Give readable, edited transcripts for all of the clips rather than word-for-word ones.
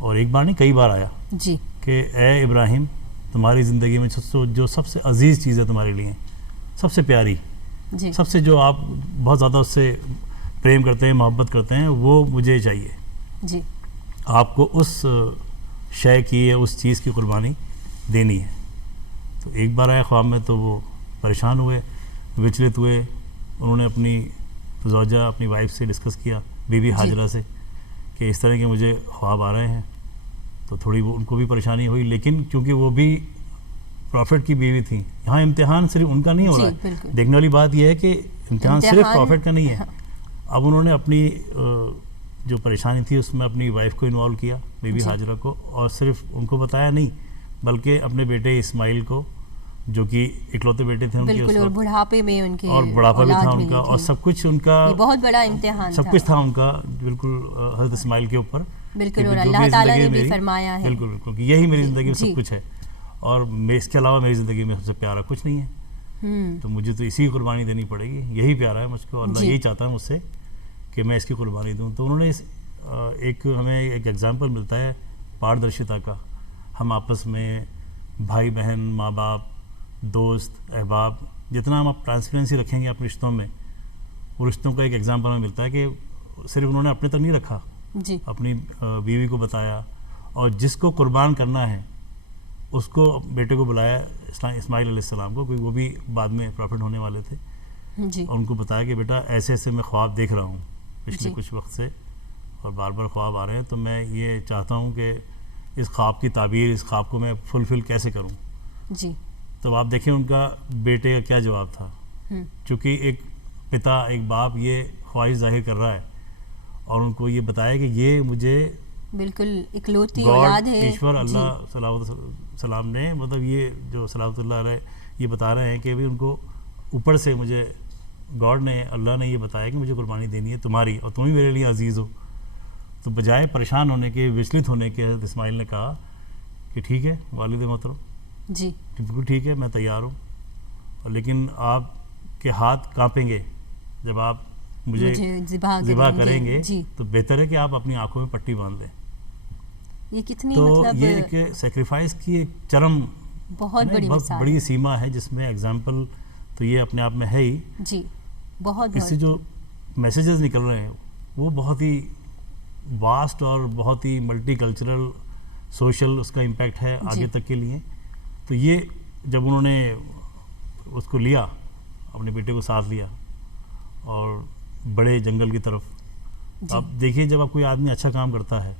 اور ایک بار نہیں کئی بار آیا جی کہ اے ابراہیم تمہاری زندگی میں جو سب سے عزیز چیز ہے تمہارے لیے، سب سے پیاری، جی سب سے جو آپ بہت زیادہ اس سے پریم کرتے ہیں، محبت کرتے ہیں، وہ مجھے چاہیے. جی آپ کو اس شے کی یا اس چیز کی قربانی دینی ہے. تو ایک بار آیا خواب میں تو وہ پریشان ہوئے، وچلت ہوئے. انہوں نے اپنی زوجہ اپنی وائف سے ڈسکس کیا، بی بی حاجرہ سے، کہ اس طرح کے مجھے خواب آ رہے ہیں. تو تھوڑی وہ ان کو بھی پریشانی ہوئی، لیکن کیونکہ وہ بھی پروفٹ کی بیوی تھیں، یہاں امتحان صرف ان کا نہیں ہو رہا ہے. دیکھنے والی بات یہ ہے کہ امتحان صرف پروفٹ کا نہیں ہے. اب انہوں نے اپنی جو پریشانی تھی اس میں اپنی وائف کو انوالو کیا، بی بی حاجرہ کو، اور صرف ان کو بتایا نہیں بلکہ اپنے بیٹے اسماعیل کو، جو کہ اکلوتے بیٹے تھے ان کے، بالکل، اور بڑھاپے میں ان کے، اور بڑھاپا بھی تھا ان کا، اور سب کچھ ان کا، یہ بہت بڑا امتحان سب کچھ تھا ان کا بالکل حضرت اسماعیل کے اوپر. بالکل، اور اللہ تعالیٰ نے بھی فرمایا ہے بالکل بالکل کہ یہی میری زندگی میں سب کچھ ہے، اور اس کے علاوہ میری زندگی میں سب سے پیارا کچھ نہیں ہے. تو مجھے تو اسی کی قربانی دینی پڑے گی، یہی پیارا ہے مجھ کو، اللہ یہی چاہتا ہے مجھ سے کہ میں اس کی قربانی دوں. تو انہوں نے ایک ہمیں ایک ایگزامپل ملتا ہے پاردرشتا کا. ہم آپس میں بھائی بہن، ماں باپ، دوست، احباب، جتنا ہم آپ ٹرانسپیرنسی رکھیں گے اپنے رشتوں میں، وہ رشتوں کا ایک ایگزامپل ہمیں ملتا ہے کہ صرف انہوں نے اپنے تک نہیں رکھا، جی اپنی بیوی کو بتایا، اور جس کو قربان کرنا ہے اس کو، بیٹے کو بلایا اسماعیل علیہ السلام کو، کیونکہ وہ بھی بعد میں پروفٹ ہونے والے تھے، جی اور ان کو بتایا کہ بیٹا ایسے ایسے میں خواب دیکھ رہا ہوں پچھلے کچھ وقت سے، اور بار بار خواب آ رہے ہیں، تو میں یہ چاہتا ہوں کہ اس خواب کی تعبیر، اس خواب کو میں فلفل کیسے کروں. جی تو آپ دیکھیں ان کا بیٹے کا کیا جواب تھا. چونکہ ایک پتا، ایک باپ یہ خواہش ظاہر کر رہا ہے، اور ان کو یہ بتایا کہ یہ مجھے بالکل اکلوتی اولاد ہے، ایشور اللہ صلی سلام نے، مطلب یہ جو صلوات اللہ علیہ یہ بتا رہے ہیں کہ بھی ان کو اوپر سے مجھے گاڈ نے، اللہ نے یہ بتایا کہ مجھے قربانی دینی ہے تمہاری، اور تم ہی میرے لیے عزیز ہو. تو بجائے پریشان ہونے کے، وچلت ہونے کے، حضرت اسماعیل نے کہا کہ ٹھیک ہے والد محترم، جی بالکل ٹھیک ہے، میں تیار ہوں، لیکن آپ کے ہاتھ کانپیں گے جب آپ مجھے ذبح کریں گے، تو بہتر ہے کہ آپ اپنی آنکھوں میں پٹی باندھ لیں. یہ کتنی تو مطلب یہ ایک سیکریفائس کی ایک چرم، بہت بڑی سیما ہے، جس میں ایگزامپل تو یہ اپنے آپ میں ہے ہی. جی بہت اس سے جو میسیجز نکل رہے ہیں وہ بہت ہی واسٹ اور بہت ہی ملٹی کلچرل، سوشل اس کا امپیکٹ ہے آگے تک کے لیے. تو یہ جب انہوں نے اس کو لیا، اپنے بیٹے کو ساتھ لیا اور بڑے جنگل کی طرف، اب دیکھیے جب آپ کوئی آدمی اچھا کام کرتا ہے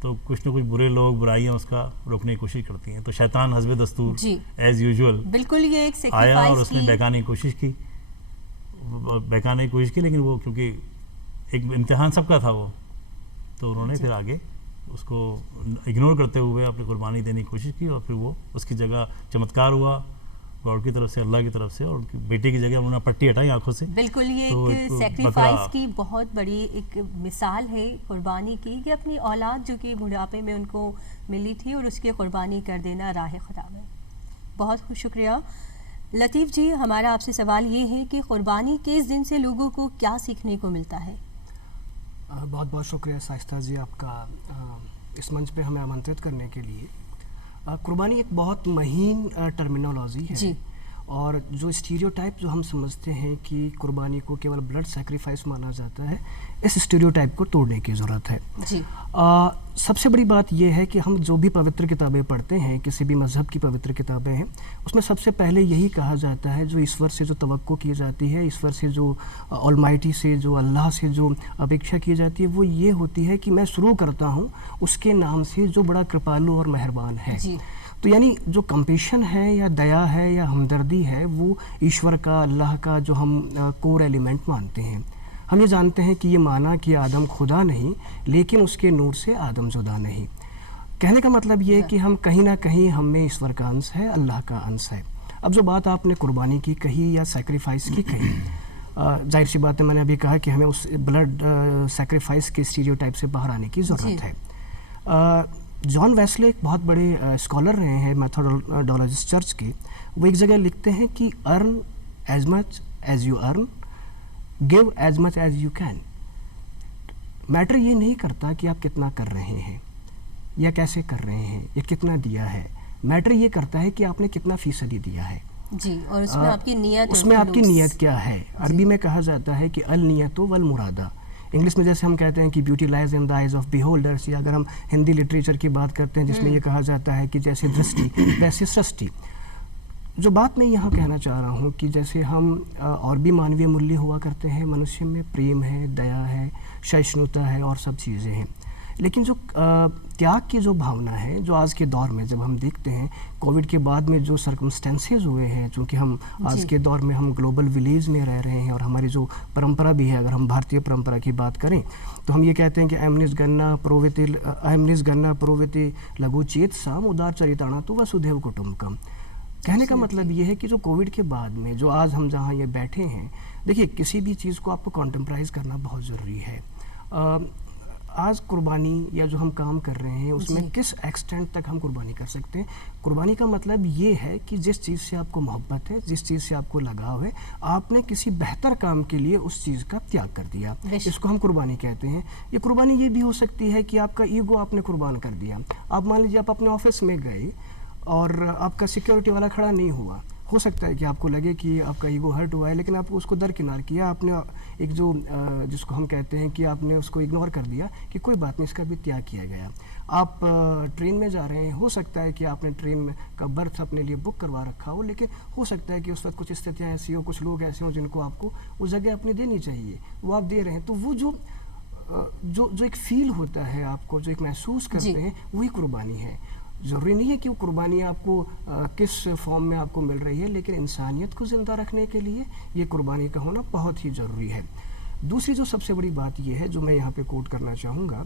تو کچھ نہ کچھ برے لوگ، برائیاں اس کا روکنے کی کوشش کرتی ہیں. تو شیطان حسب دستور ایز یوزول بالکل یہ ایک آیا اور اس نے بہکانے کی کوشش کی، لیکن وہ کیونکہ ایک امتحان سب کا تھا وہ، تو انہوں نے پھر آگے اس کو اگنور کرتے ہوئے اپنی قربانی دینے کی کوشش کی، اور پھر وہ اس کی جگہ چمتکار ہوا گاڈ کی طرف سے، اللہ کی طرف سے، اور ان کی بیٹے کی جگہ انہوں نے پٹی ہٹائی آنکھوں سے. بالکل یہ ایک سیکریفائس کی بہت بڑی ایک مثال ہے قربانی کی، کہ اپنی اولاد جو کہ بڑھاپے میں ان کو ملی تھی اور اس کی قربانی کر دینا راہ خدا میں. بہت شکریہ لطیف جی. ہمارا آپ سے سوال یہ ہے کہ قربانی کے اس دن سے لوگوں کو کیا سیکھنے کو ملتا ہے؟ بہت بہت شکریہ شائستہ جی آپ کا اس منچ پہ ہمیں آمنترت کرنے کے لیے. قربانی ایک بہت مہین ٹرمینالوجی ہے، اور جو اسٹیریوٹائپ جو ہم سمجھتے ہیں کہ قربانی کو کیول بلڈ سیکریفائس مانا جاتا ہے، اس اسٹیریوٹائپ کو توڑنے کی ضرورت ہے. سب سے بڑی بات یہ ہے کہ ہم جو بھی پوتر کتابیں پڑھتے ہیں، کسی بھی مذہب کی پوتر کتابیں ہیں، اس میں سب سے پہلے یہی کہا جاتا ہے، جو ایشور سے جو توقع کی جاتی ہے، ایشور سے جو آلمائٹی سے، جو اللہ سے جو اپیکشا کی جاتی ہے، وہ یہ ہوتی ہے کہ میں شروع کرتا ہوں اس کے نام سے جو بڑا کرپالو اور مہربان ہے. تو یعنی جو کمپیشن ہے یا دیا ہے یا ہمدردی ہے، وہ ایشور کا، اللہ کا جو ہم کور ایلیمنٹ مانتے ہیں. ہم یہ جانتے ہیں کہ یہ مانا کہ آدم خدا نہیں، لیکن اس کے نور سے آدم جدا نہیں. کہنے کا مطلب یہ ہے کہ ہم کہیں نہ کہیں ہم میں ایشور کا انش ہے، اللہ کا انش ہے. اب جو بات آپ نے قربانی کی کہی یا سیکریفائس کی کہی، ظاہر سی بات ہے، میں نے ابھی کہا کہ ہمیں اس بلڈ سیکریفائس کے اسٹیریوٹائپ سے باہر آنے کی ضرورت ہے. جان ویسلے ایک بہت بڑے اسکالر رہے ہیں، میتھڈولوجسٹ چرچ کے. وہ ایک جگہ لکھتے ہیں کہ earn as much as you earn, give as much as you can. Matter یہ نہیں کرتا کہ آپ کتنا کر رہے ہیں، یا کیسے کر رہے ہیں یا کتنا دیا ہے، میٹر یہ کرتا ہے کہ آپ نے کتنا فیصدی دیا ہے جی، اور اس میں آپ کی نیت، اس میں آپ کی نیت کیا ہے. عربی میں کہا جاتا ہے کہ النیت والمرادہ. انگلش میں جیسے ہم کہتے ہیں کہ beauty lies in the eyes of beholders, یا اگر ہم ہندی لٹریچر کی بات کرتے ہیں جس میں یہ کہا جاتا ہے کہ جیسے درشٹی ویسے سرشٹی. جو بات میں یہاں کہنا چاہ رہا ہوں کہ جیسے ہم اور بھی مانوی مولیہ ہوا کرتے ہیں، منشیہ میں پریم ہے، دیا ہے، سہشنوتا ہے اور سب چیزیں ہیں، لیکن جو تیاگ کی جو بھاونا ہے، جو آج کے دور میں جب ہم دیکھتے ہیں کووڈ کے بعد میں جو سرکمسٹینسز ہوئے ہیں، چونکہ ہم آج کے دور میں ہم گلوبل ولیج میں رہ رہے ہیں اور ہماری جو پرمپرا بھی ہے، اگر ہم بھارتیہ پرمپرا کی بات کریں تو ہم یہ کہتے ہیں کہ اہمنس گنا پرووتی لگو چیت سام ادار چریتانا تو وسودھیو کٹمبکم. کہنے کا مطلب یہ ہے کہ جو کووڈ کے بعد میں جو آج ہم جہاں یہ بیٹھے ہیں، دیکھیے کسی بھی چیز کو آپ کو کانٹمپرائز کرنا بہت ضروری ہے. آج قربانی یا جو ہم کام کر رہے ہیں اس میں کس ایکسٹینٹ تک ہم قربانی کر سکتے ہیں. قربانی کا مطلب یہ ہے کہ جس چیز سے آپ کو محبت ہے، جس چیز سے آپ کو لگاؤ ہے، آپ نے کسی بہتر کام کے لیے اس چیز کا تیاگ کر دیا، اس کو ہم قربانی کہتے ہیں. یہ قربانی یہ بھی ہو سکتی ہے کہ آپ کا ایگو آپ نے قربان کر دیا. آپ مان لیجیے آپ اپنے آفس میں گئے اور آپ کا سیکیورٹی والا کھڑا نہیں ہوا، ہو سکتا ہے کہ آپ کو لگے کہ آپ کا ایگو ہرٹ ہوا ہے، لیکن آپ اس کو درکنار کیا، آپ نے ایک جو جس کو ہم کہتے ہیں کہ آپ نے اس کو اگنور کر دیا کہ کوئی بات نہیں، اس کا بھی تیاگ کیا گیا. آپ ٹرین میں جا رہے ہیں، ہو سکتا ہے کہ آپ نے ٹرین کا برتھ اپنے لیے بک کروا رکھا ہو، لیکن ہو سکتا ہے کہ اس وقت کچھ استھتیاں ایسی ہو، کچھ لوگ ایسے ہوں جن کو آپ کو وہ جگہ اپنی دینی چاہیے، وہ آپ دے رہے ہیں. تو وہ جو ایک فیل ہوتا ہے آپ کو، جو ایک محسوس کرتے ہیں، وہی قربانی ہے. ضروری نہیں ہے کہ وہ قربانی آپ کو کس فارم میں آپ کو مل رہی ہے، لیکن انسانیت کو زندہ رکھنے کے لیے یہ قربانی کا ہونا بہت ہی ضروری ہے. دوسری جو سب سے بڑی بات یہ ہے جو میں یہاں پہ کوٹ کرنا چاہوں گا،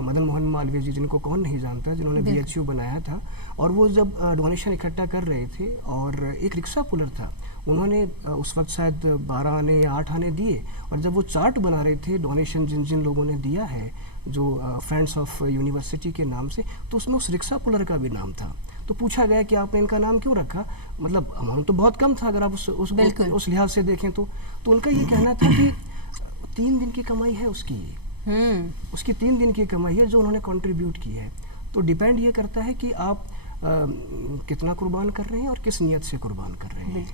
مدن موہن مالویہ جی، جن کو کون نہیں جانتا، جنہوں نے BHU بنایا تھا، اور وہ جب ڈونیشن اکٹھا کر رہے تھے اور ایک رکشہ پولر تھا، انہوں نے اس وقت شاید 12 آنے یا 8 آنے دیے، اور جب وہ چارٹ بنا رہے تھے ڈونیشن جن لوگوں نے دیا ہے جو فرینڈس آف یونیورسٹی کے نام سے، تو اس میں اس رکشہ پولر کا بھی نام تھا. تو پوچھا گیا کہ آپ نے ان کا نام کیوں رکھا، مطلب اماؤنٹ تو بہت کم تھا اگر آپ اس لحاظ سے دیکھیں تو ان کا یہ کہنا تھا کہ 3 دن کی کمائی ہے اس کی، اس کی 3 دن کی کمائی ہے جو انہوں نے کنٹریبیوٹ کی ہے. تو ڈیپینڈ یہ کرتا ہے کہ آپ کتنا قربان کر رہے ہیں اور کس نیت سے قربان کر رہے ہیں.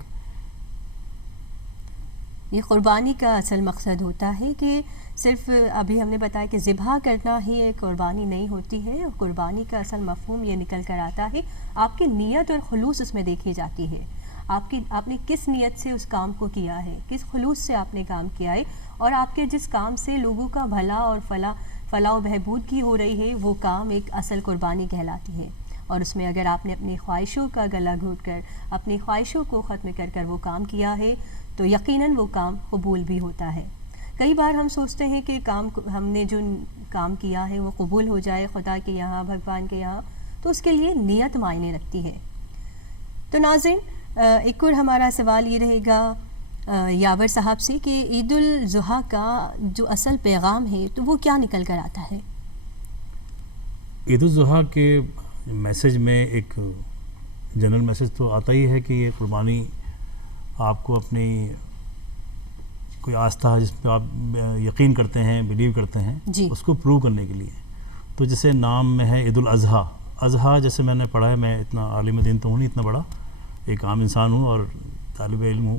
یہ قربانی کا اصل مقصد ہوتا ہے کہ صرف ابھی ہم نے بتایا کہ ذبح کرنا ہی ایک قربانی نہیں ہوتی ہے، اور قربانی کا اصل مفہوم یہ نکل کر آتا ہے آپ کی نیت اور خلوص اس میں دیکھی جاتی ہے. آپ نے کس نیت سے اس کام کو کیا ہے، کس خلوص سے آپ نے کام کیا ہے، اور آپ کے جس کام سے لوگوں کا بھلا اور فلاح و بہبود کی ہو رہی ہے، وہ کام ایک اصل قربانی کہلاتی ہے. اور اس میں اگر آپ نے اپنی خواہشوں کا گلا گھونٹ کر، اپنی خواہشوں کو ختم کر کر وہ کام کیا ہے تو یقیناً وہ کام قبول بھی ہوتا ہے. کئی بار ہم سوچتے ہیں کہ ہم نے جو کام کیا ہے وہ قبول ہو جائے خدا کے یہاں، بھگوان کے یہاں، تو اس کے لیے نیت معنی رکھتی ہے. تو ناظرین، ایک اور ہمارا سوال یہ رہے گا یاور صاحب سے کہ عید الاضحیٰ کا جو اصل پیغام ہے تو وہ کیا نکل کر آتا ہے؟ عید الاضحیٰ کے میسج میں ایک جنرل میسج تو آتا ہی ہے کہ یہ قربانی آپ کو اپنی کوئی آستھا جس پہ آپ یقین کرتے ہیں، بلیو کرتے ہیں، اس کو پروو کرنے کے لیے. تو جیسے نام میں ہے عید الاضحیٰ، اضحیٰ جیسے میں نے پڑھا ہے، میں اتنا عالم دین تو ہوں نہیں اتنا بڑا، ایک عام انسان ہوں اور طالب علم ہوں.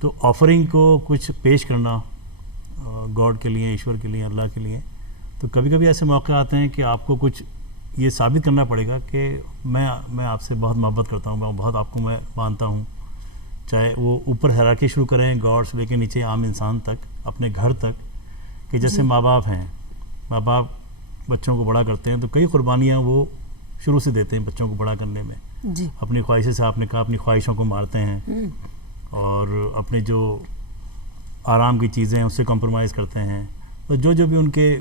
تو آفرنگ کو کچھ پیش کرنا گاڈ کے لیے، ایشور کے لیے، اللہ کے لیے. تو کبھی کبھی ایسے موقع آتے ہیں کہ آپ کو کچھ یہ ثابت کرنا پڑے گا کہ میں آپ سے بہت محبت کرتا ہوں، میں بہت آپ کو میں مانتا ہوں. چاہے وہ اوپر ہیرارکی شروع کریں گاڈ سے لے کے نیچے عام انسان تک، اپنے گھر تک، کہ جیسے ماں باپ ہیں، ماں باپ بچوں کو بڑا کرتے ہیں تو کئی قربانیاں وہ شروع سے دیتے ہیں بچوں کو بڑا کرنے میں. اپنی خواہشیں سے آپ نے کہا اپنی خواہشوں کو مارتے ہیں، اور اپنے جو آرام کی چیزیں ہیں اس سے کمپرومائز کرتے ہیں. تو جو بھی ان کے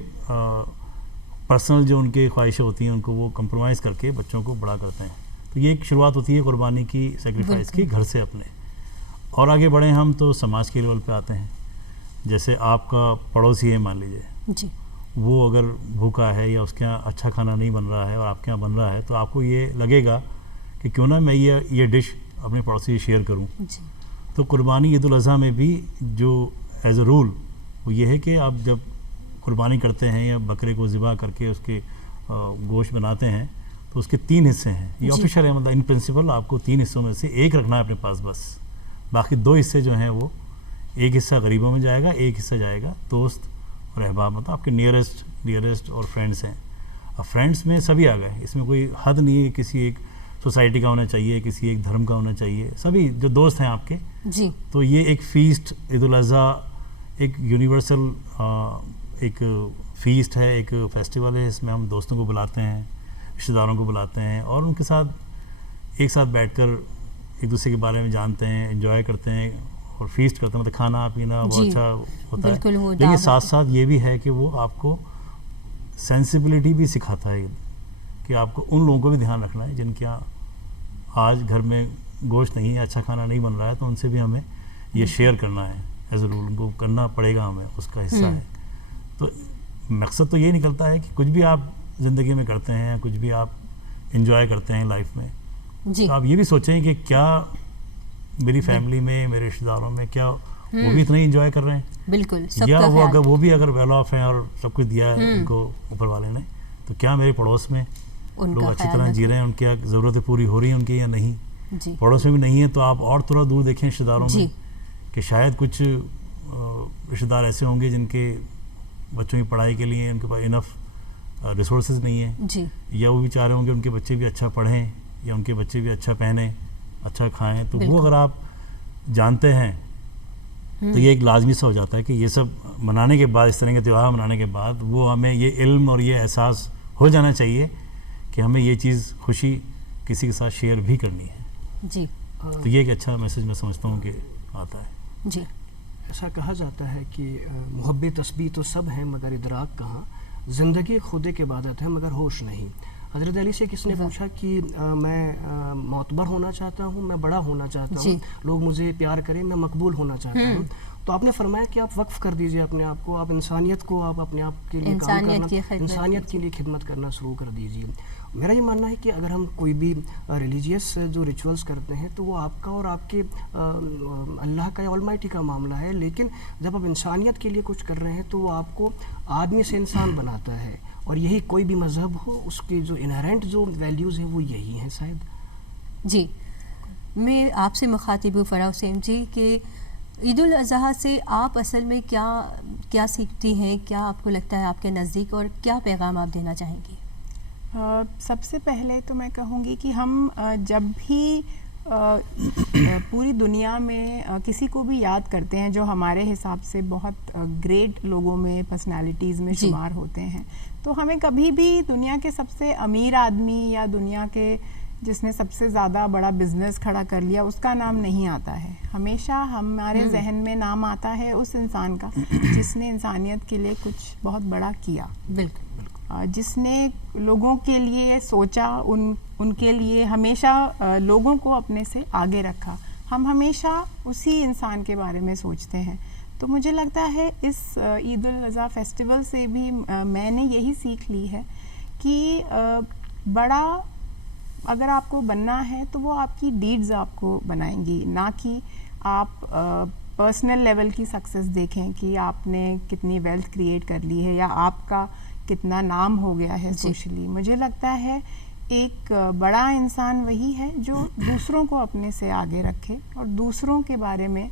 پرسنل جو ان کی خواہشیں ہوتی ہیں ان کو وہ کمپرومائز کر کے بچوں کو بڑا کرتے ہیں. تو یہ ایک شروعات ہوتی ہے قربانی کی، سیکریفائس کی، گھر سے اپنے. اور آگے بڑھیں ہم تو سماج کے لیول پہ آتے ہیں. جیسے آپ کا پڑوسی ہے مان لیجیے، وہ اگر بھوکا ہے یا اس کے یہاں اچھا کھانا نہیں بن رہا ہے اور آپ کے یہاں بن رہا ہے، تو آپ کو یہ لگے گا کہ کیوں نہ میں یہ ڈش اپنے پڑوسی سے شیئر کروں. تو قربانی عید الاضحیٰ میں بھی جو ایز اے رول وہ یہ ہے کہ آپ جب قربانی کرتے ہیں یا بکرے کو ذبح کر کے اس کے گوشت بناتے ہیں تو اس کے 3 حصے ہیں. یہ آفیشیل ہے, مطلب ان پرنسپل آپ کو 3 حصوں میں سے ایک رکھنا ہے اپنے پاس بس. باقی 2 حصے جو ہیں وہ ایک حصہ غریبوں میں جائے گا, ایک حصہ جائے گا دوست اور احباب, مطلب آپ کے نیئرسٹ اور فرینڈس ہیں. اب فرینڈس میں سبھی آ گئے, اس میں کوئی حد نہیں ہے کسی ایک سوسائٹی کا ہونا چاہیے, کسی ایک دھرم کا ہونا چاہیے, سبھی جو دوست ہیں آپ کے. جی تو یہ ایک فیسٹ عید الاضحیٰ ایک یونیورسل ایک فیسٹ ہے, ایک فیسٹیول ہے. اس میں ہم دوستوں کو بلاتے ہیں, رشتہ داروں کو بلاتے ہیں اور ان کے ساتھ ایک ساتھ بیٹھ کر ایک دوسرے کے بارے میں جانتے ہیں, انجوائے کرتے ہیں اور فیسٹ کرتے ہیں. مطلب کھانا پینا بہت اچھا ہوتا ہے. لیکن ساتھ ساتھ یہ بھی ہے کہ وہ آپ کو سینسیبلٹی بھی سکھاتا ہے کہ آپ کو ان لوگوں کو بھی دھیان رکھنا ہے جن کے یہاں آج گھر میں گوشت نہیں ہے, اچھا کھانا نہیں بن رہا ہے, تو ان سے بھی ہمیں یہ شیئر کرنا ہے ایز اے رول, ان کو کرنا پڑے گا, ہمیں اس کا حصہ ہے. تو مقصد تو یہ نکلتا ہے کہ کچھ بھی آپ زندگی میں کرتے ہیں, کچھ بھی آپ انجوائے کرتے ہیں لائف میں, تو آپ یہ بھی سوچیں کہ کیا میری فیملی میں, میرے رشتہ داروں میں, کیا وہ بھی اتنا ہی انجوائے کر رہے ہیں, بالکل, یا وہ اگر وہ بھی اگر ویل آف ہیں اور سب کچھ دیا ہے ان کو اوپر والے نے, تو کیا میرے پڑوس میں لوگ اچھی طرح جی رہے ہیں, ان کی ضرورتیں پوری ہو رہی ہیں ان کی یا نہیں. پڑوس میں بھی نہیں ہے تو آپ اور تھوڑا دور دیکھیں رشتہ داروں میں کہ شاید کچھ رشتہ دار ایسے ہوں گے جن کے بچوں کی پڑھائی کے لیے ان کے پاس انف ریسورسز نہیں ہیں, یا وہ بھی چاہ رہے ہوں گے ان کے بچے بھی اچھا پڑھیں یا ان کے بچے بھی اچھا پہنیں, اچھا کھائیں. تو وہ اگر آپ جانتے ہیں تو یہ ایک لازمی سا ہو جاتا ہے کہ یہ سب منانے کے بعد, اس طرح کے تہوار منانے کے بعد, وہ ہمیں یہ علم اور یہ احساس ہو جانا چاہیے کہ ہمیں یہ چیز خوشی کسی کے ساتھ شیئر بھی کرنی ہے. جی, تو یہ ایک اچھا میسج میں سمجھتا ہوں کہ آتا ہے. جی, ایسا کہا جاتا ہے کہ محب تسبیح تو سب ہیں مگر ادراک کہاں, زندگی خود ایک عبادت ہے مگر ہوش نہیں. حضرت علی سے کس نے پوچھا کہ میں معتبر ہونا چاہتا ہوں, میں بڑا ہونا چاہتا ہوں, لوگ مجھے پیار کریں, میں مقبول ہونا چاہتا ہوں, تو آپ نے فرمایا کہ آپ وقف کر دیجئے اپنے آپ کو, آپ انسانیت کو آپ اپنے آپ کے لیے کام کرنا, انسانیت کے لیے خدمت کرنا شروع کر دیجئے. میرا یہ ماننا ہے کہ اگر ہم کوئی بھی ریلیجیس جو ریچولز کرتے ہیں تو وہ آپ کا اور آپ کے اللہ کا یا آلمائٹی کا معاملہ ہے, لیکن جب آپ انسانیت کے لیے کچھ کر رہے ہیں تو وہ آپ کو آدمی سے انسان بناتا ہے, اور یہی کوئی بھی مذہب ہو اس کے جو انہرنٹ جو ویلیوز ہیں وہ یہی ہیں شاید. جی, میں آپ سے مخاطب ہوں فراح حسین جی کہ عید الاضحیٰ سے آپ اصل میں کیا سیکھتی ہیں, کیا آپ کو لگتا ہے آپ کے نزدیک, اور کیا پیغام آپ دینا چاہیں گی؟ سب سے پہلے تو میں کہوں گی کہ ہم جب بھی پوری دنیا میں کسی کو بھی یاد کرتے ہیں جو ہمارے حساب سے بہت گریٹ لوگوں میں پرسنالٹیز میں شمار ہوتے ہیں, تو ہمیں کبھی بھی دنیا کے سب سے امیر آدمی یا دنیا کے جس نے سب سے زیادہ بڑا بزنس کھڑا کر لیا اس کا نام نہیں آتا ہے. ہمیشہ ہمارے ذہن میں نام آتا ہے اس انسان کا جس نے انسانیت کے لیے کچھ بہت بڑا کیا, بالکل, جس نے لوگوں کے لیے سوچا, ان کے لیے ہمیشہ لوگوں کو اپنے سے آگے رکھا. ہم ہمیشہ اسی انسان کے بارے میں سوچتے ہیں. تو مجھے لگتا ہے اس عید الاضحیٰ فیسٹیول سے بھی میں نے یہی سیکھ لی ہے کہ بڑا اگر آپ کو بننا ہے تو وہ آپ کی ڈیڈز آپ کو بنائیں گی, نہ کہ آپ پرسنل لیول کی سکسیس دیکھیں کہ آپ نے کتنی ویلتھ کریٹ کر لی ہے یا آپ کا کتنا نام ہو گیا ہے سوشلی. مجھے لگتا ہے ایک بڑا انسان وہی ہے جو دوسروں کو اپنے سے آگے رکھے اور دوسروں کے بارے میں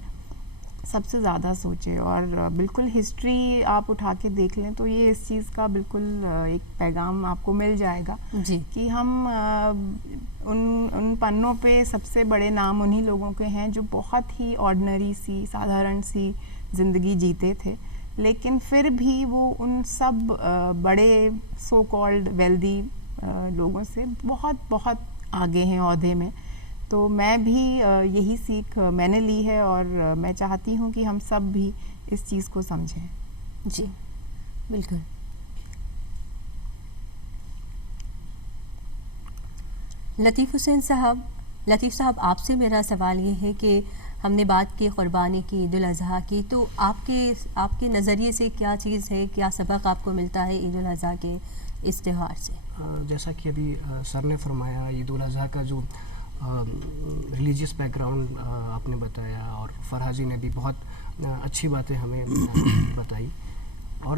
سب سے زیادہ سوچے. اور بالکل ہسٹری آپ اٹھا کے دیکھ لیں تو یہ اس چیز کا بالکل ایک پیغام آپ کو مل جائے گا کہ ہم ان پنوں پہ سب سے بڑے نام انہی لوگوں کے ہیں جو بہت ہی آرڈنری سی سادھارن سی زندگی جیتے تھے, لیکن پھر بھی وہ ان سب بڑے سو کالڈ ویلدی لوگوں سے بہت بہت آگے ہیں عہدے میں. تو میں بھی یہی سیکھ میں نے لی ہے اور میں چاہتی ہوں کہ ہم سب بھی اس چیز کو سمجھیں. جی بالکل. لطیف حسین صاحب آپ سے میرا سوال یہ ہے کہ ہم نے بات کی قربانی کی, عید الاضحیٰ کی, تو آپ کے نظریے سے کیا چیز ہے, کیا سبق آپ کو ملتا ہے عید الاضحیٰ کے اس تہوار سے؟ جیسا کہ ابھی سر نے فرمایا, عید الاضحیٰ کا جو ریلیجیس بیک گراؤنڈ آپ نے بتایا اور فرحہ جی نے بھی بہت اچھی باتیں ہمیں بتائی, اور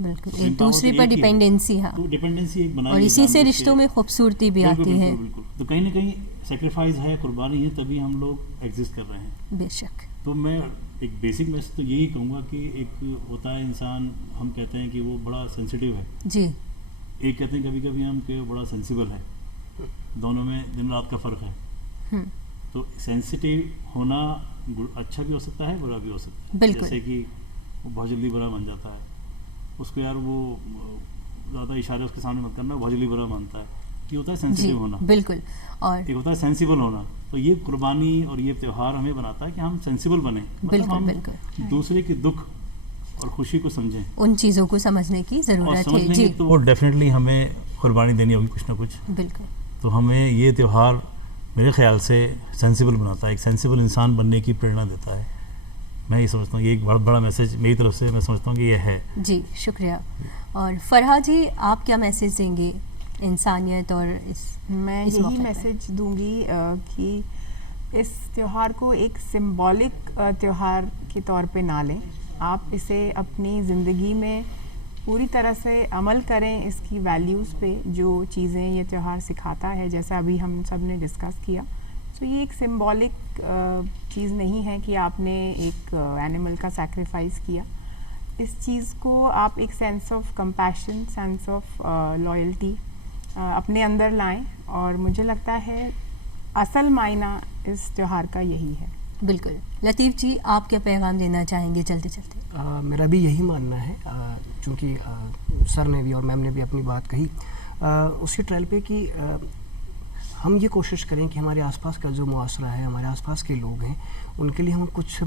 بالکل ایک دوسرے پر ڈیپینڈنسی. ہاں, تو ڈیپینڈنسی ایک بنائی اور اسی سے رشتوں میں خوبصورتی بھی آتی ہے. بالکل. تو کہیں نہ کہیں سیکریفائز ہے, قربانی ہے, تبھی ہم لوگ ایگزسٹ کر رہے ہیں. بے شک. تو میں ایک بیسک میسج تو یہی کہوں گا کہ ایک ہوتا ہے انسان, ہم کہتے ہیں کہ وہ بڑا سینسیٹیو ہے. جی. ایک کہتے ہیں کبھی کبھی ہم کہ بڑا سینسیبل ہے. دونوں میں دن رات کا فرق ہے. تو سینسیٹیو ہونا اچھا بھی ہو سکتا ہے, برا بھی ہو سکتا ہے. بالکل. جیسے کہ وہ بہت جلدی برا بن جاتا ہے, اس کو یار وہ زیادہ اشارے اس کے سامنے مت کرنا, بہت جلدی برا مانتا ہے. یہ ہوتا ہے سینسیٹیو ہونا. بالکل. اور ایک ہوتا ہے سینسیبل ہونا. تو یہ قربانی اور یہ تہوار ہمیں بناتا ہے کہ ہم سینسیبل بنیں, مطلب ہم دوسرے کے دکھ اور خوشی کو سمجھیں, ان چیزوں کو سمجھنے کی ضرورت ہے. جی. تو وہ ڈیفینیٹلی ہمیں قربانی دینی ہوگی کچھ نہ کچھ. بالکل. تو ہمیں یہ تہوار میرے خیال سے سینسیبل بناتا ہے, ایک سینسیبل انسان بننے کی پریرنا دیتا ہے. میں یہ سمجھتا ہوں یہ ایک بہت بڑا میسج میری طرف سے میں سمجھتا ہوں کہ یہ ہے. جی شکریہ. اور فرحہ جی آپ کیا میسج دیں گے انسانیت اور میں یہی میسج دوں گی کہ اس تہوار کو ایک سمبولک تہوار کے طور پہ نہ لیں. آپ اسے اپنی زندگی میں پوری طرح سے عمل کریں, اس کی ویلیوز پہ جو چیزیں یہ تہوار سکھاتا ہے, جیسا ابھی ہم سب نے ڈسکس کیا. تو یہ ایک سمبولک چیز نہیں ہے کہ آپ نے ایک اینیمل کا سیکریفائس کیا. اس چیز کو آپ ایک sense of compassion, sense of loyalty اپنے اندر لائیں, اور مجھے لگتا ہے اصل معنی اس تہوار کا یہی ہے. بالکل. لطیف جی آپ کیا پیغام دینا چاہیں گے چلتے چلتے؟ میرا بھی یہی ماننا ہے, چونکہ سر نے بھی اور میم نے بھی اپنی بات کہی اسی ٹرائل پہ, کہ ہم یہ کوشش کریں کہ ہمارے آس پاس کا جو معاشرہ ہے, ہمارے آس پاس کے لوگ ہیں, ان کے لیے ہم کچھ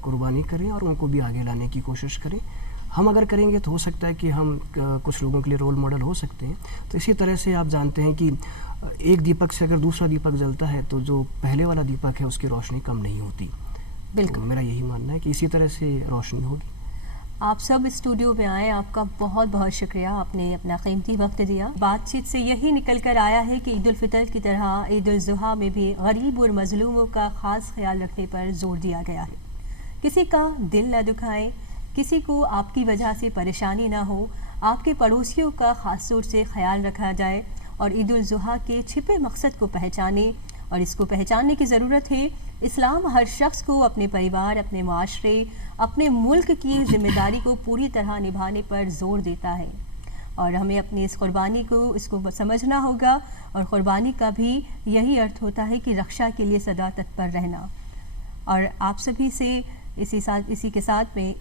قربانی کریں اور ان کو بھی آگے لانے کی کوشش کریں. ہم اگر کریں گے تو ہو سکتا ہے کہ ہم کچھ لوگوں کے لیے رول ماڈل ہو سکتے ہیں. تو اسی طرح سے آپ جانتے ہیں کہ ایک دیپک سے اگر دوسرا دیپک جلتا ہے تو جو پہلے والا دیپک ہے اس کی روشنی کم نہیں ہوتی. بالکل. میرا یہی ماننا ہے کہ اسی طرح سے روشنی ہوگی. آپ سب اسٹوڈیو میں آئے, آپ کا بہت بہت شکریہ, آپ نے اپنا قیمتی وقت دیا. بات چیت سے یہی نکل کر آیا ہے کہ عید الفطر کی طرح عید الاضحیٰ میں بھی غریب اور مظلوموں کا خاص خیال رکھنے پر زور دیا گیا ہے. کسی کا دل نہ دکھائیں, کسی کو آپ کی وجہ سے پریشانی نہ ہو, آپ کے پڑوسیوں کا خاص طور سے خیال رکھا جائے اور عید الاضحیٰ کے چھپے مقصد کو پہچانیں. اور اس کو پہچاننے کی ضرورت ہے. اسلام ہر شخص کو اپنے پریوار, اپنے معاشرے, اپنے ملک کی ذمہ داری کو پوری طرح نبھانے پر زور دیتا ہے, اور ہمیں اپنی اس قربانی کو اس کو سمجھنا ہوگا. اور قربانی کا بھی یہی ارتھ ہوتا ہے کہ رکشا کے لیے سدا تتپر رہنا. اور آپ سبھی سے اسی کے ساتھ میں